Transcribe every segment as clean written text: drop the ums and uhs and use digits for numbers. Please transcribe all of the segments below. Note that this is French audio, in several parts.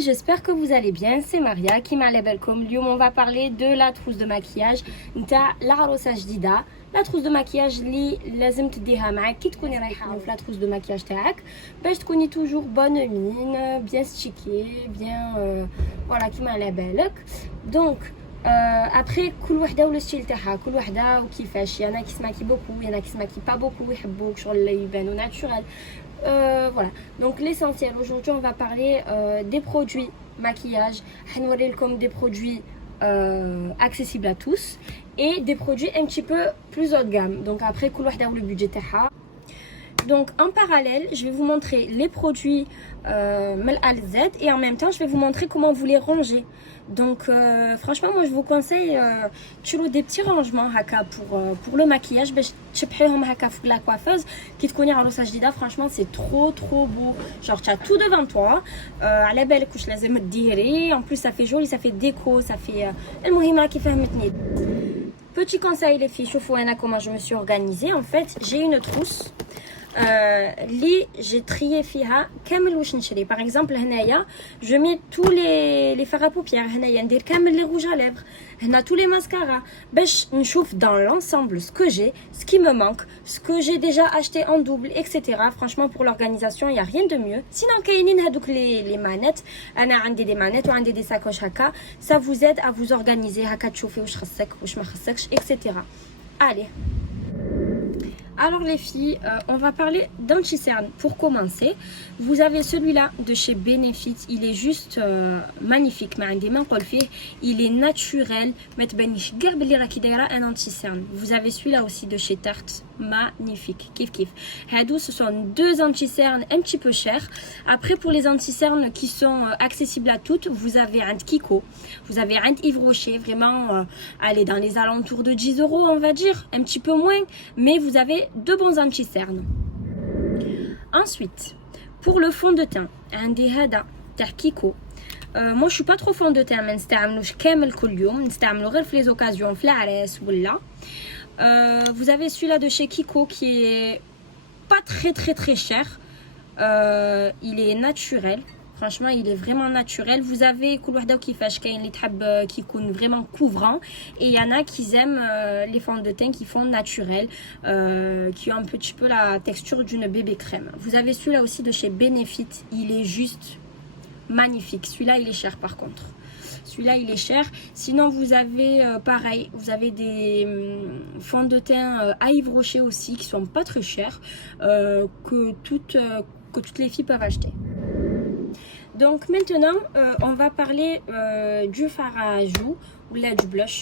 j'espère que vous allez bien. C'est Maria qui m'a بالكم. اليوم on va parler de la trousse de maquillage نتاع العروسه جديده. لا trousse de maquillage اللي لازم تديها معاك كي تكوني رايحه في لا trousse de maquillage تاعك باش تكوني toujours bonne mine, bien stickée, bien voilà كيما على بالك. Donc après كل وحده ولا ستيل تاعها كل وحده وكيفاش يانا كي سماكي بوكو يانا كي سماكي با بوكو يحبوك شغل يبانو ناتشورال. Voilà, donc l'essentiel aujourd'hui on va parler des produits maquillage, comme des produits accessibles à tous et des produits un petit peu plus haut de gamme. Donc après le budget تاعها. Donc en parallèle je vais vous montrer les produits A à Z et en même temps je vais vous montrer comment vous les ranger. Donc franchement moi je vous conseille des petits rangements pour le maquillage باش تشبحيهم هكا في la coiffeuse كي تكوني عروسه جديده. Franchement c'est trop beau, genre tu as tout devant toi على بالك واش لازم ديري. En plus ça fait joli, ça fait déco, ça fait المهم راكي فهمتني. Petit conseil les filles, شوفوا انا comment je me suis organisée. En fait j'ai une trousse اللي j'ai trié فيها كامل واش نشري. par exemple هنايا je mets tous les fards à paupières, هنايا ندير كامل les rouges à lèvres, هنا tous les mascaras باش نشوف dans l'ensemble ce que j'ai, ce qui me manque, ce que j'ai déjà acheté en double, etc. Franchement pour l'organisation il y a rien de mieux. sinon كاينين هذوك les manettes, انا عندي des manettes وعندي des sacoches هكا, ça vous aide à vous organiser هكا تشوفي واش خصك واش ما خصكش, etc. Allez. Alors les filles, on va parler d'anti-cerne pour commencer. Vous avez celui-là de chez Benefit, il est juste magnifique. Il est naturel. Un anti-cerne. Vous avez celui-là aussi de chez Tarte, magnifique. Kif kif. Ce sont deux anti-cernes un petit peu chers. Après pour les anti-cernes qui sont accessibles à toutes, vous avez un Kiko, vous avez un Yves Rocher, vraiment allez dans les alentours de 10 € on va dire, un petit peu moins, mais vous avez deux bons anti-cernes. Ensuite, pour le fond de teint, un Dehada Kiko. Moi je suis pas trop fond de teint, mais نستعملوش كامل كل يوم, نستعملو غير في les occasions, في العراس ولا. Vous avez celui-là de chez Kiko qui est pas très cher. Il est naturel. Franchement il est vraiment naturel. Vous avez كل وحده وكيفاش, كاين اللي تحب qui يكون vraiment couvrant et il y en a qui aiment les fonds de teint qui font naturel, qui ont un petit peu la texture d'une bébé crème. Vous avez celui-là aussi de chez Benefit, il est juste magnifique. Celui-là il est cher par contre. Celui-là il est cher. Sinon vous avez pareil, vous avez des fonds de teint à Yves Rocher aussi qui sont pas très chers, que toutes les filles peuvent acheter. Donc maintenant on va parler du fard à joues ou là du blush.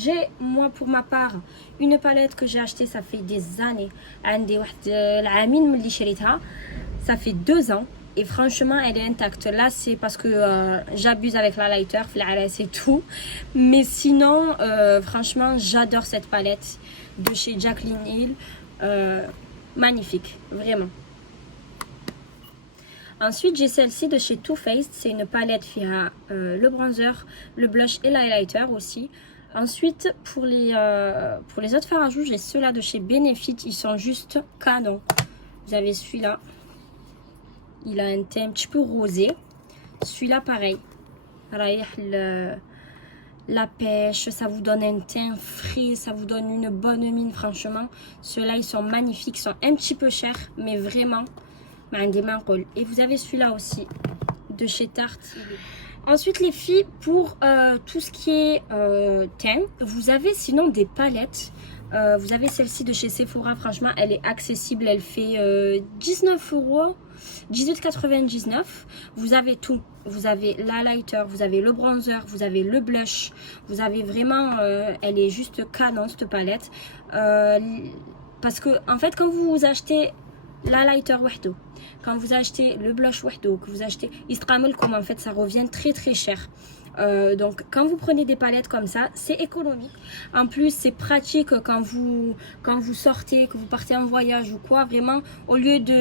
J'ai moi pour ma part une palette que j'ai achetée ça fait des années. Ça fait 2 ans et franchement elle est intacte. Là c'est parce que j'abuse avec la lighter, et tout. Mais sinon franchement j'adore cette palette de chez Jaclyn Hill. Magnifique, vraiment. Ensuite j'ai celle-ci de chez Too Faced, c'est une palette qui a le bronzer, le blush et l'highlighter aussi. Ensuite pour les autres fards à joues, j'ai ceux-là de chez Benefit, ils sont juste canons. Vous avez celui-là, il a un teint un petit peu rosé. Celui-là pareil, la pêche, ça vous donne un teint frais, ça vous donne une bonne mine. Franchement ceux-là ils sont magnifiques, ils sont un petit peu chers mais vraiment. Et vous avez celui-là aussi de chez Tarte. Ensuite les filles, pour tout ce qui est teint, vous avez sinon des palettes. Vous avez celle-ci de chez Sephora, franchement elle est accessible, elle fait 19 €, 18,99. Vous avez tout, vous avez l'highlighter, vous avez le bronzer, vous avez le blush, vous avez vraiment elle est juste canon cette palette. Parce que en fait quand vous achetez l'highlighter wahdo, quand vous achetez le blush wahdo, que vous achetez istramel, comme en fait ça revient très cher. Donc quand vous prenez des palettes comme ça c'est économique, en plus c'est pratique quand vous sortez, que vous partez en voyage ou quoi. Vraiment au lieu de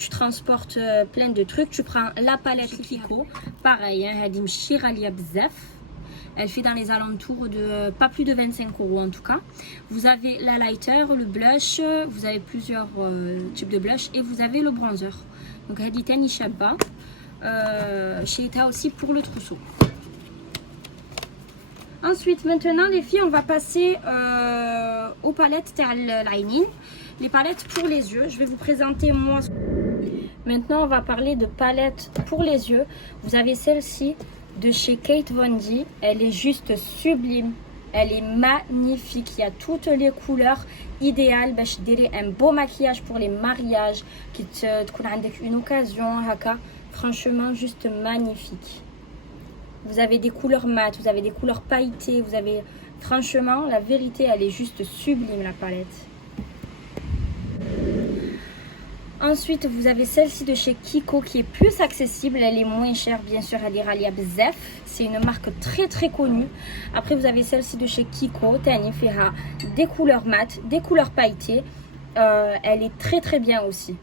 tu transportes plein de trucs, tu prends la palette Kiko pareil hein, elle fait dans les alentours de pas plus de 25 € en tout cas. Vous avez la lighter, le blush, vous avez plusieurs types de blush et vous avez le bronzer. Donc هذه تاني شابة. شريتها aussi pour le trousseau. Ensuite, maintenant les filles, on va passer aux palettes تاع العينين. Les palettes pour les yeux. Je vais vous présenter moi. Maintenant, on va parler de palettes pour les yeux. Vous avez celle-ci de chez Kate Von D. Elle est juste sublime. Elle est magnifique. Il y a toutes les couleurs idéales. باش ديري un beau maquillage pour les mariages. Qui تكون عندك une occasion هكا. Franchement, juste magnifique. Vous avez des couleurs mates, vous avez des couleurs pailletées, vous avez... Franchement, la vérité, elle est juste sublime, la palette. Ensuite, vous avez celle-ci de chez Kiko qui est plus accessible. Elle est moins chère, bien sûr, elle est Ralia Bzef. C'est une marque très très connue. Après, vous avez celle-ci de chez Kiko. Tani Fera, des couleurs mates, des couleurs pailletées. Elle est très très bien aussi.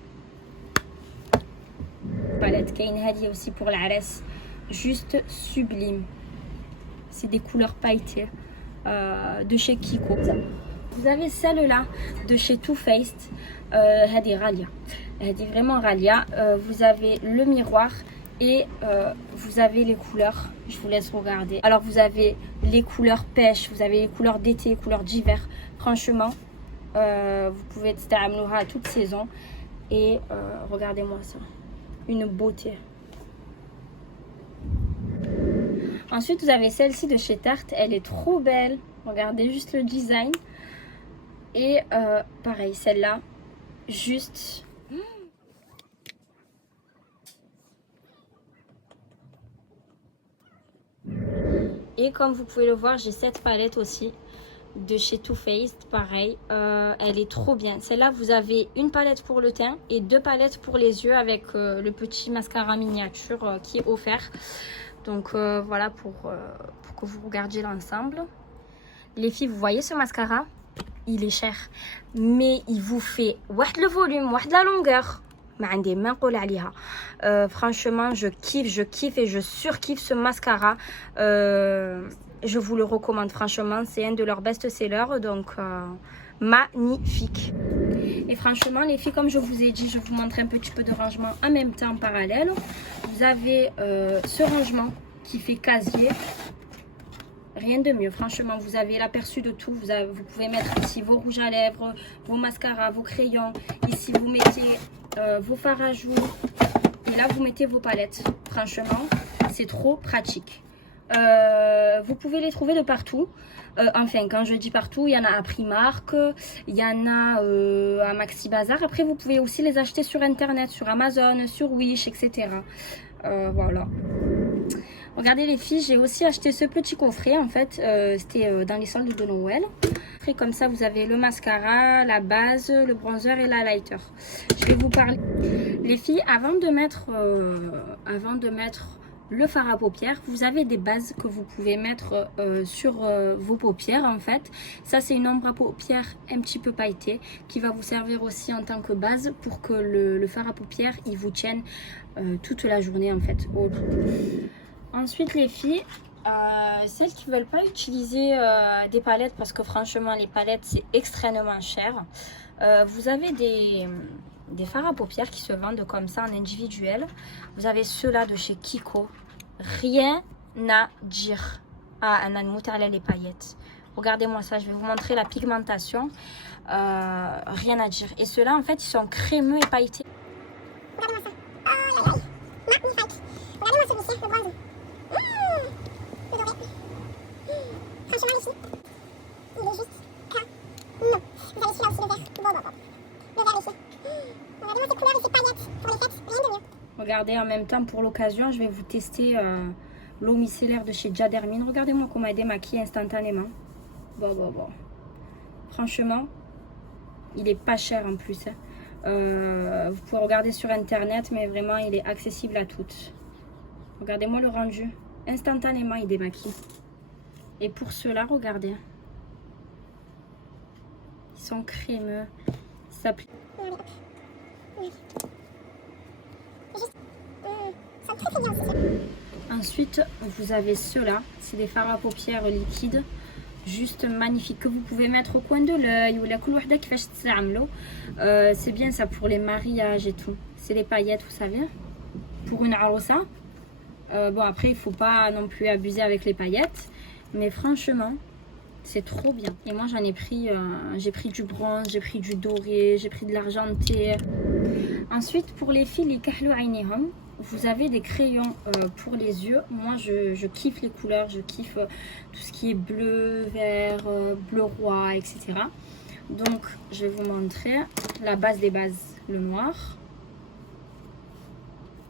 Palette Kain Hadi aussi pour l'Ares. Juste sublime. C'est des couleurs pailletées de chez Kiko. Vous avez celle-là de chez Too Faced. Hadi Ralia. Hadi vraiment Ralia. Vous avez le miroir et vous avez les couleurs. Je vous laisse regarder. Alors vous avez les couleurs pêche, vous avez les couleurs d'été, couleurs d'hiver. Franchement, vous pouvez à toute saison. Et regardez-moi ça. Une beauté. Ensuite, vous avez celle-ci de chez Tarte. Elle est trop belle. Regardez juste le design. Et pareil, celle-là, juste... Et comme vous pouvez le voir, j'ai cette palette aussi de chez Too Faced. Pareil, elle est trop bien. Celle-là, vous avez une palette pour le teint et deux palettes pour les yeux avec le petit mascara miniature qui est offert. Donc voilà pour que vous regardiez l'ensemble. Les filles, vous voyez ce mascara? Il est cher. Mais il vous fait le volume, la longueur. Franchement, je kiffe et je surkiffe ce mascara. Je vous le recommande. Franchement, c'est un de leurs best-sellers. Donc, magnifique. Et franchement, les filles, comme je vous ai dit, je vous montre un petit peu de rangement en même temps en parallèle. Vous avez ce rangement qui fait casier. Rien de mieux, franchement. Vous avez l'aperçu de tout. Vous pouvez mettre ici vos rouges à lèvres, vos mascaras, vos crayons. Ici, vous mettez vos fards à joues. Et là, vous mettez vos palettes. Franchement, c'est trop pratique. Vous pouvez les trouver de partout. Enfin, quand je dis partout, il y en a à Primark, il y en a à Maxi Bazar. Après, vous pouvez aussi les acheter sur Internet, sur Amazon, sur Wish, etc. Voilà. Regardez les filles, j'ai aussi acheté ce petit coffret. En fait, c'était dans les soldes de Noël. Après, comme ça, vous avez le mascara, la base, le bronzer et la lighter. Je vais vous parler. Les filles, avant de mettre le fard à paupières, vous avez des bases que vous pouvez mettre sur vos paupières en fait. Ça c'est une ombre à paupières un petit peu pailletée qui va vous servir aussi en tant que base pour que le fard à paupières il vous tienne toute la journée en fait. Ensuite les filles, celles qui ne veulent pas utiliser des palettes parce que franchement les palettes c'est extrêmement cher, vous avez des fards à paupières qui se vendent comme ça en individuel. Vous avez ceux-là de chez Kiko. Rien à dire. Ah, un animal les paillettes. Regardez-moi ça, je vais vous montrer la pigmentation. Rien à dire. Et ceux-là, en fait, ils sont crémeux et pailletés. Regardez-moi ça. Oh là là. Magnifique. Regardez-moi celui-ci, le bronze. Le doré. Franchement, ici, il est juste canon. Vous avez celui-là aussi, le vert. Bon. Le vert ici. Regardez-moi ces couleurs et ces paillettes pour les fêtes, rien de mieux. Regardez en même temps pour l'occasion, je vais vous tester l'eau micellaire de chez Jadermine. Regardez-moi comment elle démaquille instantanément. Bon. Franchement, il est pas cher en plus. Hein. Vous pouvez regarder sur internet, mais vraiment il est accessible à toutes. Regardez-moi le rendu. Instantanément il démaquille. Et pour ceux-là, regardez. Ils sont crémeux. Ça plie. Ensuite, vous avez ceux-là. C'est des fards à paupières liquides. Juste magnifique. Que vous pouvez mettre au coin de l'œil. C'est bien ça pour les mariages et tout. C'est des paillettes, vous savez. pour une arosa. Bon après il faut pas non plus abuser avec les paillettes, mais franchement c'est trop bien. Et moi j'en ai pris, j'ai pris du bronze, j'ai pris du doré, j'ai pris de l'argenté. Ensuite pour les filles, les kahlou aynihom, vous avez des crayons pour les yeux. Moi je kiffe les couleurs, je kiffe tout ce qui est bleu, vert, bleu roi, etc. Donc je vais vous montrer la base des bases, le noir.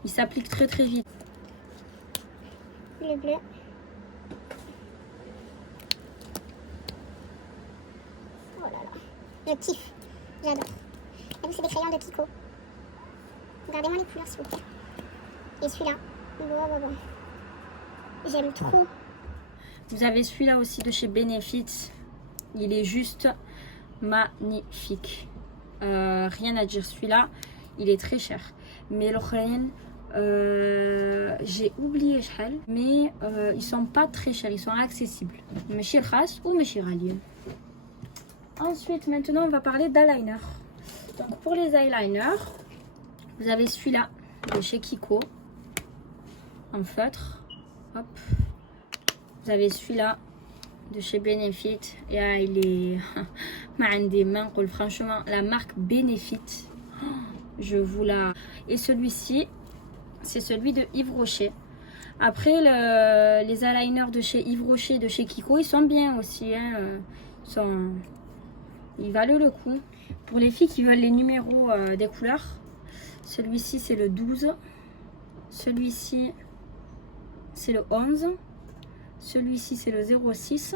Il s'applique très très vite. Le bleu. Oh là là. Je kiffe. J'adore. Et vous, c'est des crayons de Kiko. Regardez-moi les couleurs, s'il vous plaît. Et celui-là. Bon. J'aime trop. Vous avez celui-là aussi de chez Benefit. Il est juste magnifique. Rien à dire. Celui-là, il est très cher. Mais le j'ai oublié شحال, mais ils sont pas très chers, ils sont accessibles. ماشي رخاص ou ماشي غاليين. Ensuite, maintenant, on va parler d'eyeliner. Donc, pour les eyeliners, vous avez celui-là de chez Kiko en feutre. Hop. Vous avez celui-là de chez Benefit. Et il est des mains. Franchement, la marque Benefit, je vous la. Et celui-ci, c'est celui de Yves Rocher. Après, les eyeliners de chez Yves Rocher et de chez Kiko, ils sont bien aussi. Hein. Ils valent le coup. Pour les filles qui veulent les numéros des couleurs, celui-ci c'est le 12. Celui-ci c'est le 11. Celui-ci c'est le 06.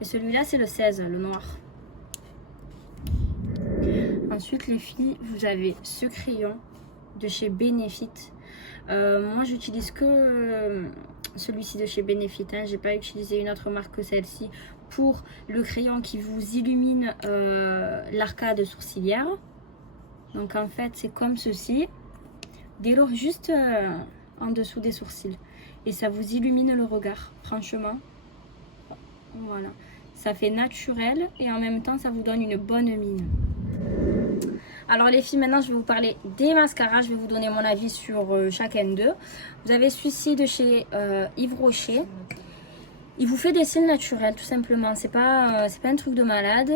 Et celui-là c'est le 16, le noir. Ensuite, les filles, vous avez ce crayon de chez Benefit. Moi j'utilise que celui-ci de chez Benefit, hein. J'ai pas utilisé une autre marque que celle-ci pour le crayon qui vous illumine l'arcade sourcilière. Donc en fait c'est comme ceci, délourd juste en dessous des sourcils et ça vous illumine le regard. Franchement, voilà, ça fait naturel et en même temps ça vous donne une bonne mine. Alors les filles, maintenant je vais vous parler des mascaras. Je vais vous donner mon avis sur chacun d'eux. Vous avez celui-ci de chez Yves Rocher. Il vous fait des cils naturels tout simplement. C'est pas un truc de malade.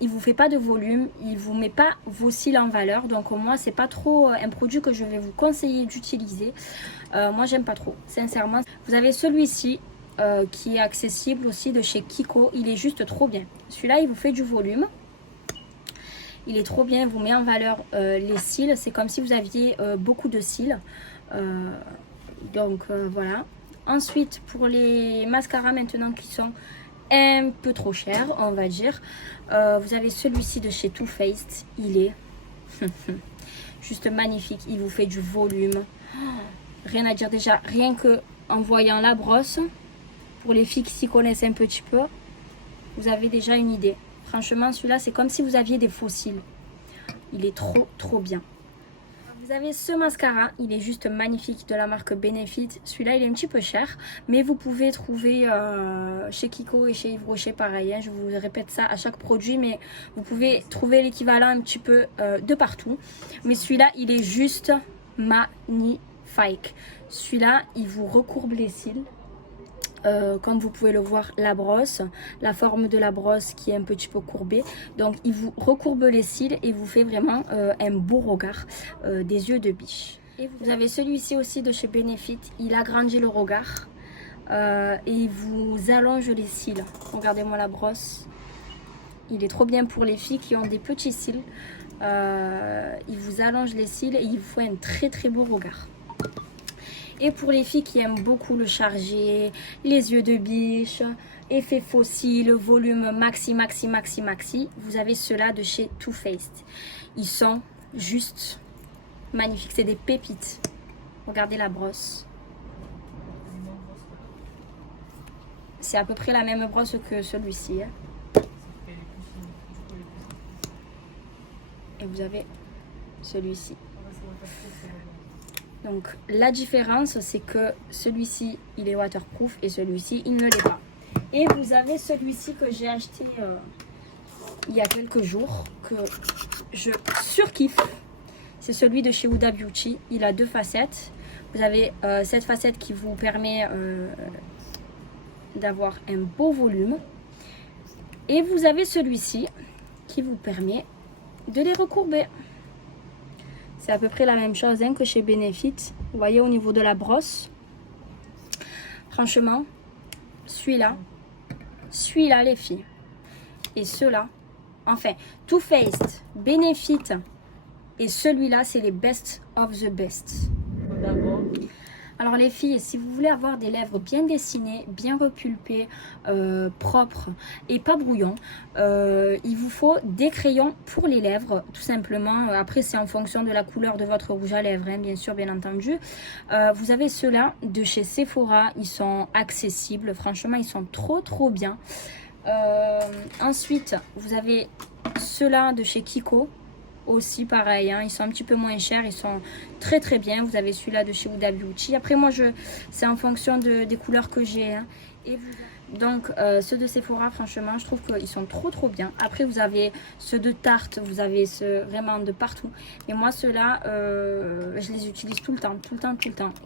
Il vous fait pas de volume. Il vous met pas vos cils en valeur. Donc moi c'est pas trop un produit que je vais vous conseiller d'utiliser. Moi j'aime pas trop, sincèrement. Vous avez celui-ci qui est accessible aussi de chez Kiko. Il est juste trop bien. Celui-là il vous fait du volume. Il est trop bien, il vous met en valeur les cils. C'est comme si vous aviez beaucoup de cils. Donc voilà. Ensuite, pour les mascaras maintenant qui sont un peu trop chers, on va dire. Vous avez celui-ci de chez Too Faced. Il est juste magnifique. Il vous fait du volume. Rien à dire déjà. Rien que en voyant la brosse, pour les filles qui s'y connaissent un petit peu, vous avez déjà une idée. Franchement, celui-là, c'est comme si vous aviez des faux cils. Il est trop bien. Vous avez ce mascara, il est juste magnifique, de la marque Benefit. Celui-là, il est un petit peu cher, mais vous pouvez trouver chez Kiko et chez Yves Rocher pareil. Hein. Je vous répète ça à chaque produit, mais vous pouvez trouver l'équivalent un petit peu de partout. Mais celui-là, il est juste magnifique. Celui-là, il vous recourbe les cils. Comme vous pouvez le voir, la brosse, la forme de la brosse qui est un petit peu courbée, donc il vous recourbe les cils et vous fait vraiment un beau regard, des yeux de biche. Et vous avez celui-ci aussi de chez Benefit, il agrandit le regard et il vous allonge les cils. Regardez-moi la brosse, il est trop bien pour les filles qui ont des petits cils. Il vous allonge les cils et il vous fait un très beau regard. Et pour les filles qui aiment beaucoup le chargé, les yeux de biche, effet fossile, volume maxi, vous avez ceux-là de chez Too Faced. Ils sont juste magnifiques, c'est des pépites. Regardez la brosse. C'est à peu près la même brosse que celui-ci. Hein. Et vous avez celui-ci. Donc la différence c'est que celui-ci il est waterproof et celui-ci il ne l'est pas. Et vous avez celui-ci que j'ai acheté il y a quelques jours, que je surkiffe. c'est celui de chez Huda Beauty. Il a 2 facettes. Vous avez cette facette qui vous permet d'avoir un beau volume. Et vous avez celui-ci qui vous permet de les recourber. C'est à peu près la même chose hein, que chez Benefit. Vous voyez au niveau de la brosse. Franchement, celui-là les filles. Et ceux-là, enfin, Too Faced, Benefit et celui-là, c'est les best of the best. D'accord. Alors les filles, si vous voulez avoir des lèvres bien dessinées, bien repulpées, propres et pas brouillons, il vous faut des crayons pour les lèvres, tout simplement. Après, c'est en fonction de la couleur de votre rouge à lèvres, hein, bien sûr, bien entendu. Vous avez ceux-là de chez Sephora, ils sont accessibles, franchement, ils sont trop bien. Ensuite, vous avez ceux-là de chez Kiko. Aussi pareil, hein, ils sont un petit peu moins chers, ils sont très bien. Vous avez celui-là de chez Huda Beauty. Après moi, c'est en fonction des couleurs que j'ai. Hein. Donc ceux de Sephora, franchement, je trouve qu'ils sont trop bien. Après vous avez ceux de Tarte, vous avez ceux vraiment de partout. Mais moi ceux-là, je les utilise tout le temps.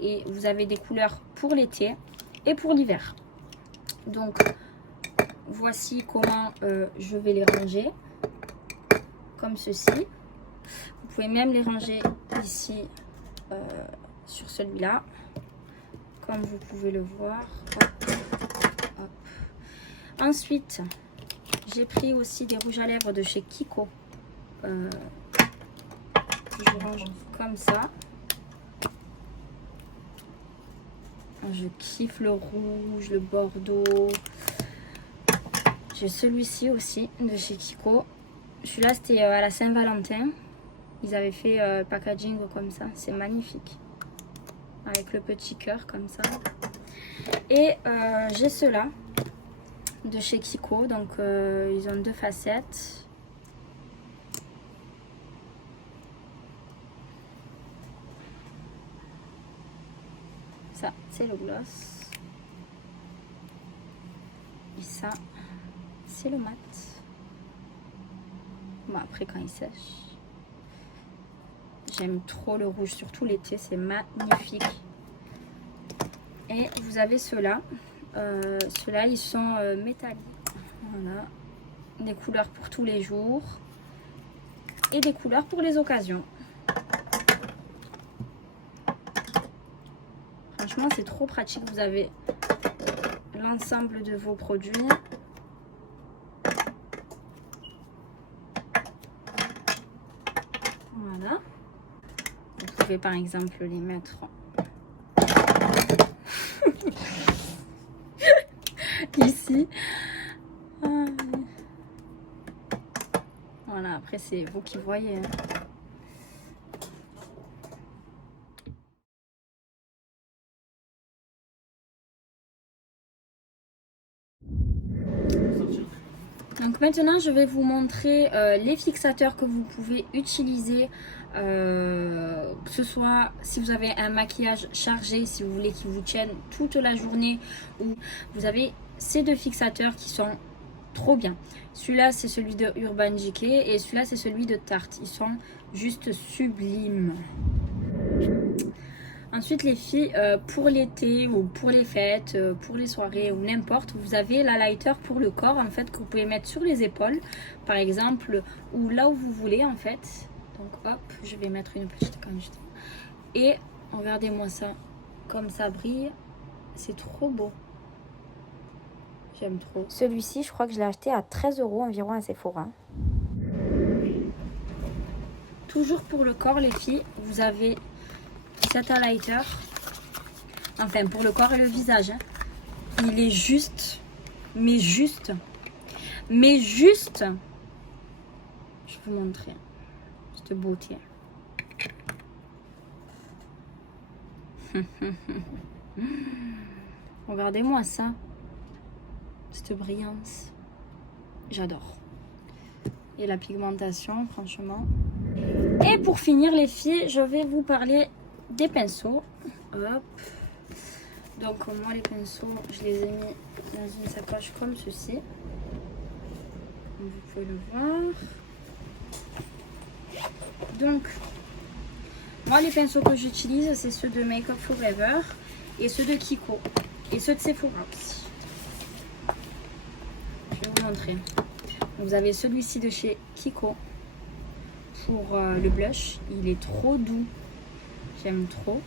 Et vous avez des couleurs pour l'été et pour l'hiver. Donc voici comment je vais les ranger. Comme ceci. Vous pouvez même les ranger ici sur celui-là, comme vous pouvez le voir. Hop. Ensuite, j'ai pris aussi des rouges à lèvres de chez Kiko. Je range comme ça. Je kiffe le rouge, le bordeaux. J'ai celui-ci aussi de chez Kiko. Celui-là, c'était à la Saint-Valentin. Ils avaient fait packaging comme ça. C'est magnifique. Avec le petit cœur comme ça. Et j'ai ceux-là de chez Kiko. Donc, ils ont 2 facettes. Ça, c'est le gloss. Et ça, c'est le mat. Bon, après, quand il sèche. J'aime trop le rouge, surtout l'été, c'est magnifique. Et vous avez ceux-là. Ceux-là, ils sont métalliques. Voilà. Des couleurs pour tous les jours. Et des couleurs pour les occasions. Franchement, c'est trop pratique. Vous avez l'ensemble de vos produits. Voilà. Vous pouvez par exemple les mettre ici. Voilà, après c'est vous qui voyez. Hein. Donc maintenant je vais vous montrer les fixateurs que vous pouvez utiliser, que ce soit si vous avez un maquillage chargé, si vous voulez qu'il vous tienne toute la journée, ou vous avez ces 2 fixateurs qui sont trop bien. Celui-là c'est celui de Urban Decay et celui-là c'est celui de Tarte. Ils sont juste sublimes. Ensuite les filles, pour l'été ou pour les fêtes, pour les soirées ou n'importe, vous avez la lighter pour le corps en fait que vous pouvez mettre sur les épaules par exemple, ou là où vous voulez en fait. Donc hop, je vais mettre une petite quantité. Et regardez-moi ça, comme ça brille, c'est trop beau. J'aime trop. Celui-ci, je crois que je l'ai acheté à 13 € environ à Sephora. Toujours pour le corps les filles, vous avez cet highlighter, enfin pour le corps et le visage, hein. Il est juste, mais juste, je vais vous montrer cette beauté. Regardez-moi ça, cette brillance, j'adore. Et la pigmentation, franchement. Et pour finir les filles, je vais vous parler des pinceaux. Hop. Donc moi les pinceaux, je les ai mis dans une sacoche comme ceci. Vous pouvez le voir. Donc Moi, les pinceaux que j'utilise, c'est ceux de Make Up Forever et ceux de Kiko et ceux de Sephora aussi. Je vais vous montrer. Vous avez celui-ci de chez Kiko pour le blush. Il est trop doux. J'aime trop.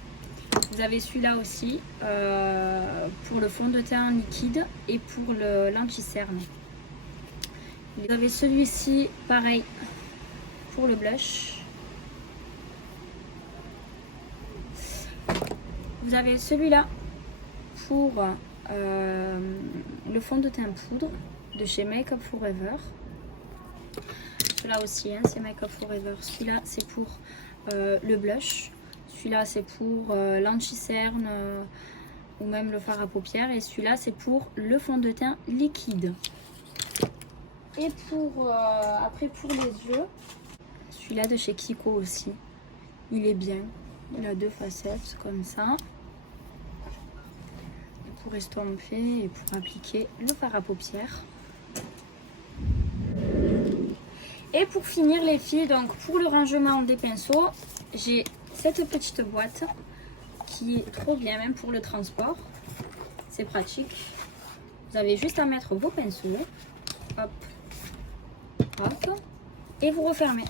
Vous avez celui-là aussi pour le fond de teint liquide et pour l'anti-cerne. Vous avez celui-ci, pareil, pour le blush. Vous avez celui-là pour le fond de teint poudre de chez Make Up Forever. Celui-là aussi, hein, c'est Make Up Forever. Celui-là, c'est pour le blush. Celui-là, c'est pour l'anti-cerne ou même le fard à paupières. Et celui-là, c'est pour le fond de teint liquide. Et pour après, pour les yeux, celui-là de chez Kiko aussi. Il est bien. Il a deux facettes comme ça. Pour estomper et pour appliquer le fard à paupières. Et pour finir les filles, donc pour le rangement des pinceaux, j'ai cette petite boîte qui est trop bien, même pour le transport. C'est pratique. Vous avez juste à mettre vos pinceaux. Hop. Hop. Et vous refermez.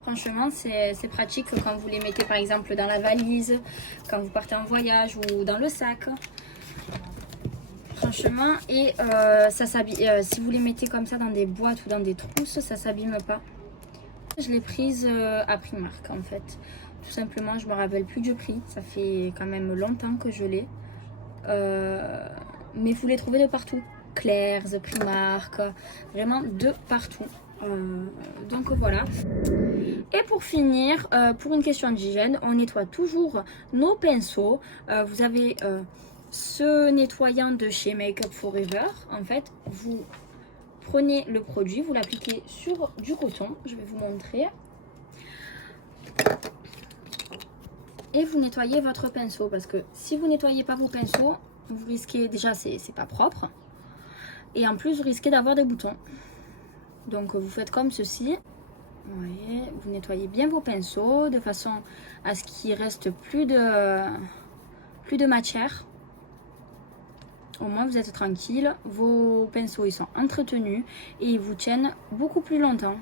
Franchement, c'est pratique quand vous les mettez par exemple dans la valise, quand vous partez en voyage ou dans le sac. Franchement, et ça s'abîme. Si vous les mettez comme ça dans des boîtes ou dans des trousses, ça s'abîme pas. Je l'ai prise à Primark en fait. Tout simplement, je me rappelle plus du prix. Ça fait quand même longtemps que je l'ai. Mais vous les trouvez de partout. Claire's, Primark, vraiment de partout. Donc voilà. Et pour finir, pour une question d'hygiène, on nettoie toujours nos pinceaux. Vous avez ce nettoyant de chez Make Up Forever. En fait, vous prenez le produit, vous l'appliquez sur du coton. Je vais vous montrer. Et vous nettoyez votre pinceau. Parce que si vous nettoyez pas vos pinceaux, vous risquez, déjà c'est pas propre. Et en plus, vous risquez d'avoir des boutons. Donc vous faites comme ceci. Vous voyez, vous nettoyez bien vos pinceaux de façon à ce qu'il reste plus de matière. Au moins vous êtes tranquille. Vos pinceaux ils sont entretenus et ils vous tiennent beaucoup plus longtemps.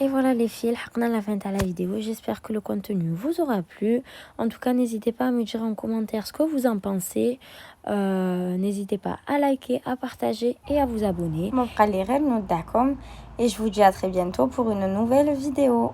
Et voilà les filles, on a la fin de la vidéo. J'espère que le contenu vous aura plu. En tout cas, n'hésitez pas à me dire en commentaire ce que vous en pensez. N'hésitez pas à liker, à partager et à vous abonner. Et je vous dis à très bientôt pour une nouvelle vidéo.